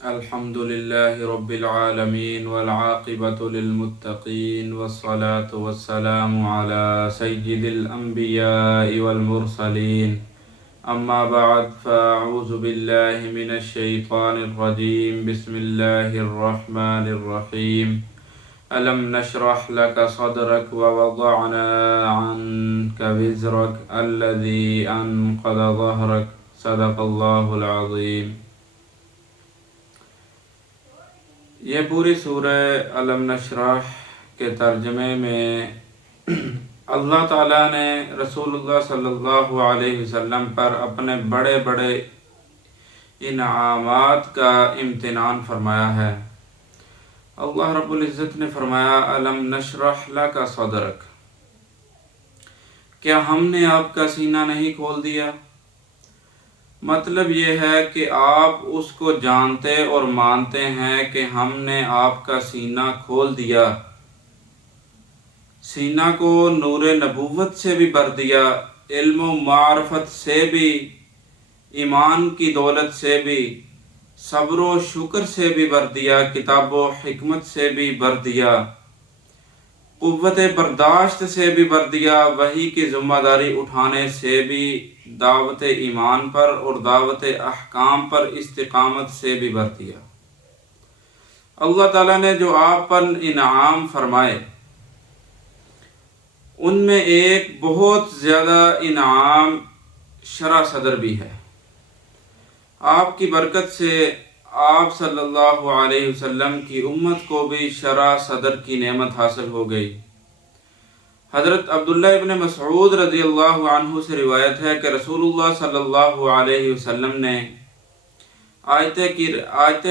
الحمد لله رب العالمين والعاقبة للمتقين والصلاة والسلام على سيد الأنبياء والمرسلين. أما بعد فأعوذ بالله من الشيطان الرجيم. بسم الله الرحمن الرحيم. ألم نشرح لك صدرك ووضعنا عنك وزرك الذي أنقض ظهرك. صدق الله العظيم. یہ پوری سورہ الم نشرح کے ترجمے میں اللہ تعالیٰ نے رسول اللہ صلی اللہ علیہ وسلم پر اپنے بڑے بڑے انعامات کا امتنان فرمایا ہے۔ اللہ رب العزت نے فرمایا الم نشرح لک صدرک، کیا ہم نے آپ کا سینہ نہیں کھول دیا؟ مطلب یہ ہے کہ آپ اس کو جانتے اور مانتے ہیں کہ ہم نے آپ کا سینہ کھول دیا، سینہ کو نور نبوت سے بھی بھر دیا، علم و معرفت سے بھی، ایمان کی دولت سے بھی، صبر و شکر سے بھی بھر دیا، کتاب و حکمت سے بھی بھر دیا، قوت برداشت سے بھی بھر دیا، وحی کی ذمہ داری اٹھانے سے بھی، دعوت ایمان پر اور دعوت احکام پر استقامت سے بھی بھر دیا۔ اللہ تعالیٰ نے جو آپ پر انعام فرمائے ان میں ایک بہت زیادہ انعام شرح صدر بھی ہے۔ آپ کی برکت سے آپ صلی اللہ علیہ وسلم کی امت کو بھی شرح صدر کی نعمت حاصل ہو گئی۔ حضرت عبداللہ ابن مسعود رضی اللہ عنہ سے روایت ہے کہ رسول اللہ صلی اللہ علیہ وسلم نے آیت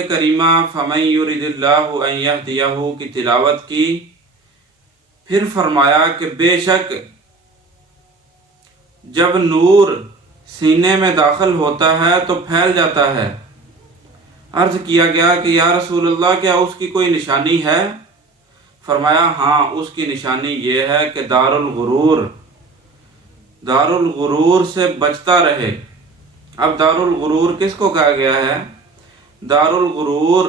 کریمہ فَمَن يُرِدِ اللَّهُ أَن يَهْدِيَهُ کی تلاوت کی، پھر فرمایا کہ بے شک جب نور سینے میں داخل ہوتا ہے تو پھیل جاتا ہے۔ عرض کیا گیا کہ یا رسول اللہ کیا اس کی کوئی نشانی ہے؟ فرمایا ہاں، اس کی نشانی یہ ہے کہ دار الغرور سے بچتا رہے۔ اب دار الغرور کس کو کہا گیا ہے؟ دار الغرور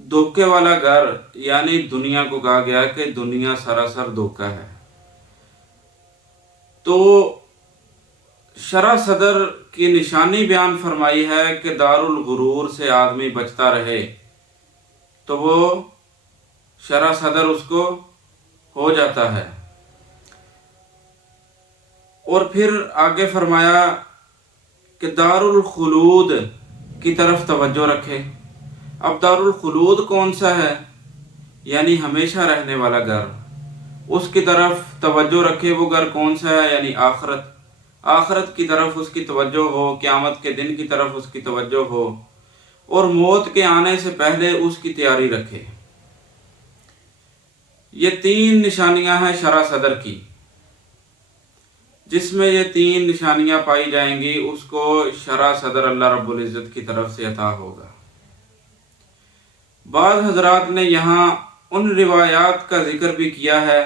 دھوکے والا گھر یعنی دنیا کو کہا گیا کہ دنیا سراسر دھوکا ہے۔ تو شرح صدر کی نشانی بیان فرمائی ہے کہ دار الغرور سے آدمی بچتا رہے تو وہ شرح صدر اس کو ہو جاتا ہے۔ اور پھر آگے فرمایا کہ دار الخلود کی طرف توجہ رکھے۔ اب دار الخلود کون سا ہے؟ یعنی ہمیشہ رہنے والا گھر، اس کی طرف توجہ رکھے۔ وہ گھر کون سا ہے؟ یعنی آخرت کی طرف اس کی توجہ ہو، قیامت کے دن کی طرف اس کی توجہ ہو، اور موت کے آنے سے پہلے اس کی تیاری رکھے۔ یہ تین نشانیاں ہیں شرح صدر کی۔ جس میں یہ تین نشانیاں پائی جائیں گی اس کو شرح صدر اللہ رب العزت کی طرف سے عطا ہوگا۔ بعض حضرات نے یہاں ان روایات کا ذکر بھی کیا ہے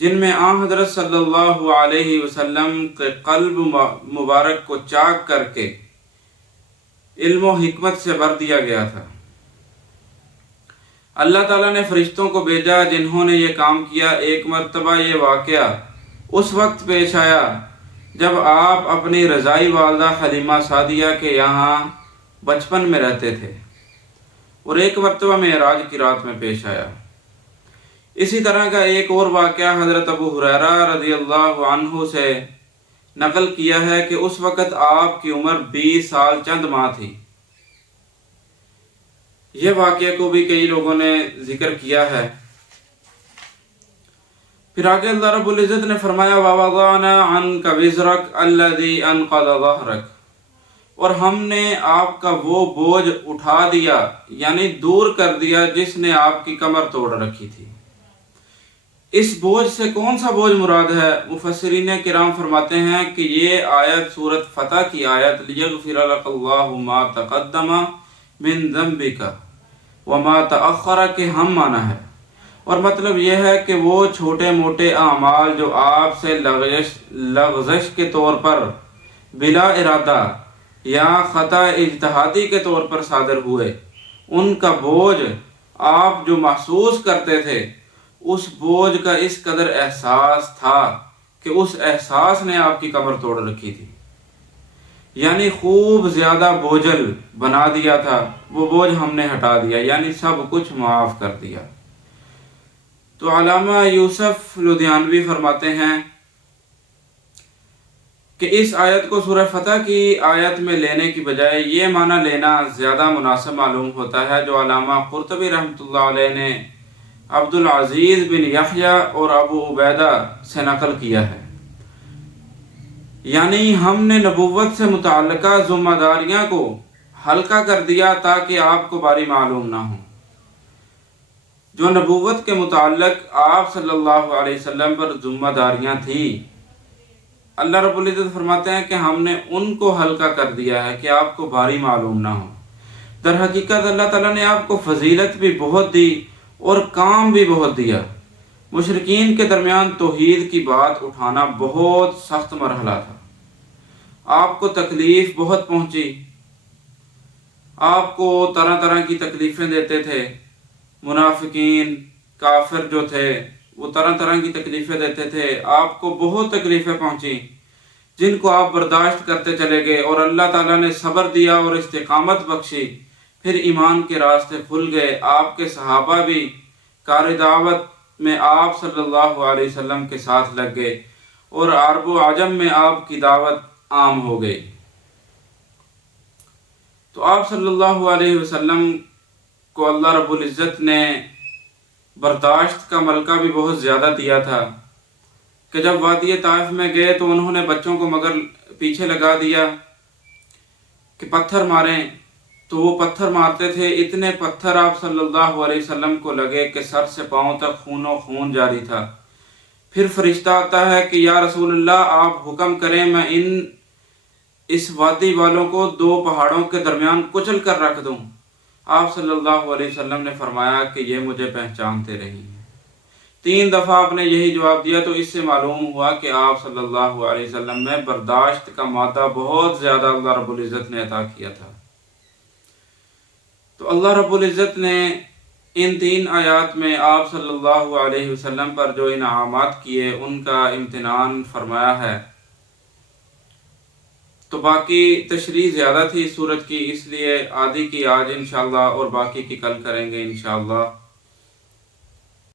جن میں آن حضرت صلی اللہ علیہ وسلم کے قلب مبارک کو چاک کر کے علم و حکمت سے بھر دیا گیا تھا۔ اللہ تعالیٰ نے فرشتوں کو بھیجا جنہوں نے یہ کام کیا۔ ایک مرتبہ یہ واقعہ اس وقت پیش آیا جب آپ اپنی رضائی والدہ حلیمہ سعدیہ کے یہاں بچپن میں رہتے تھے، اور ایک مرتبہ معراج کی رات میں پیش آیا۔ اسی طرح کا ایک اور واقعہ حضرت ابو ہریرہ رضی اللہ عنہ سے نقل کیا ہے کہ اس وقت آپ کی عمر 20 سال چند ماہ تھی۔ یہ واقعہ کو بھی کئی لوگوں نے ذکر کیا ہے۔ پھر آگے اللہ رب العزت نے فرمایا وَوَضَعْنَا عَنْكَ وِزْرَكَ الَّذِي أَنْقَضَ ظَهْرَكَ، اور ہم نے آپ کا وہ بوجھ اٹھا دیا یعنی دور کر دیا جس نے آپ کی کمر توڑ رکھی تھی۔ اس بوجھ سے کون سا بوجھ مراد ہے؟ مفسرین کرام فرماتے ہیں کہ یہ آیت سورۃ فتح کی آیت لِيَغْفِرَ لَكَ اللَّهُ مَا تَقَدَّمَ مِن ذَنبِكَ وَمَا تَأَخَّرَ کے ہم معنی ہے، اور مطلب یہ ہے کہ وہ چھوٹے موٹے اعمال جو آپ سے لغزش کے طور پر بلا ارادہ یا خطا اجتہادی کے طور پر صادر ہوئے، ان کا بوجھ آپ جو محسوس کرتے تھے اس بوجھ کا اس قدر احساس تھا کہ اس احساس نے آپ کی کمر توڑ رکھی تھی، یعنی خوب زیادہ بوجھل بنا دیا تھا، وہ بوجھ ہم نے ہٹا دیا، یعنی سب کچھ معاف کر دیا۔ تو علامہ یوسف لدھیانوی فرماتے ہیں کہ اس آیت کو سورہ فتح کی آیت میں لینے کی بجائے یہ معنی لینا زیادہ مناسب معلوم ہوتا ہے جو علامہ قرطبی رحمۃ اللہ علیہ نے عبد العزیز بن یحییٰ اور ابو عبیدہ سے نقل کیا ہے، یعنی ہم نے نبوت سے متعلقہ ذمہ داریاں کو ہلکا کر دیا تاکہ آپ کو باری معلوم نہ ہو۔ جو نبوت کے متعلق آپ صلی اللہ علیہ وسلم پر ذمہ داریاں تھیں، اللہ رب العزت فرماتے ہیں کہ ہم نے ان کو ہلکا کر دیا ہے کہ آپ کو بھاری معلوم نہ ہو۔ در حقیقت اللہ تعالیٰ نے آپ کو فضیلت بھی بہت دی اور کام بھی بہت دیا۔ مشرکین کے درمیان توحید کی بات اٹھانا بہت سخت مرحلہ تھا، آپ کو تکلیف بہت پہنچی، آپ کو طرح طرح کی تکلیفیں دیتے تھے، منافقین کافر جو تھے وہ طرح طرح کی تکلیفیں دیتے تھے، آپ کو بہت تکلیفیں پہنچی جن کو آپ برداشت کرتے چلے گئے، اور اللہ تعالیٰ نے صبر دیا اور استقامت بخشی، پھر ایمان کے راستے کھل گئے۔ آپ کے صحابہ بھی کار دعوت میں آپ صلی اللہ علیہ وسلم کے ساتھ لگ گئے، اور عرب و عجم میں آپ کی دعوت عام ہو گئی۔ تو آپ صلی اللہ علیہ وسلم کو اللہ رب العزت نے برداشت کا ملکہ بھی بہت زیادہ دیا تھا کہ جب وادی طائف میں گئے تو انہوں نے بچوں کو مگر پیچھے لگا دیا کہ پتھر ماریں، تو وہ پتھر مارتے تھے، اتنے پتھر آپ صلی اللہ علیہ وسلم کو لگے کہ سر سے پاؤں تک خون و خون جاری تھا۔ پھر فرشتہ آتا ہے کہ یا رسول اللہ آپ حکم کریں میں اس وادی والوں کو دو پہاڑوں کے درمیان کچل کر رکھ دوں۔ آپ صلی اللہ علیہ وسلم نے فرمایا کہ یہ مجھے پہچانتے رہی ہیں۔ 3 دفعہ آپ نے یہی جواب دیا، تو اس سے معلوم ہوا کہ آپ صلی اللہ علیہ وسلم میں برداشت کا مادہ بہت زیادہ اللہ رب العزت نے عطا کیا تھا۔ تو اللہ رب العزت نے ان 3 آیات میں آپ صلی اللہ علیہ وسلم پر جو انعامات کیے ان کا امتنان فرمایا ہے۔ تو باقی تشریح زیادہ تھی سورت کی، اس لیے آدھی کی آج انشاءاللہ اور باقی کی کل کریں گے انشاءاللہ۔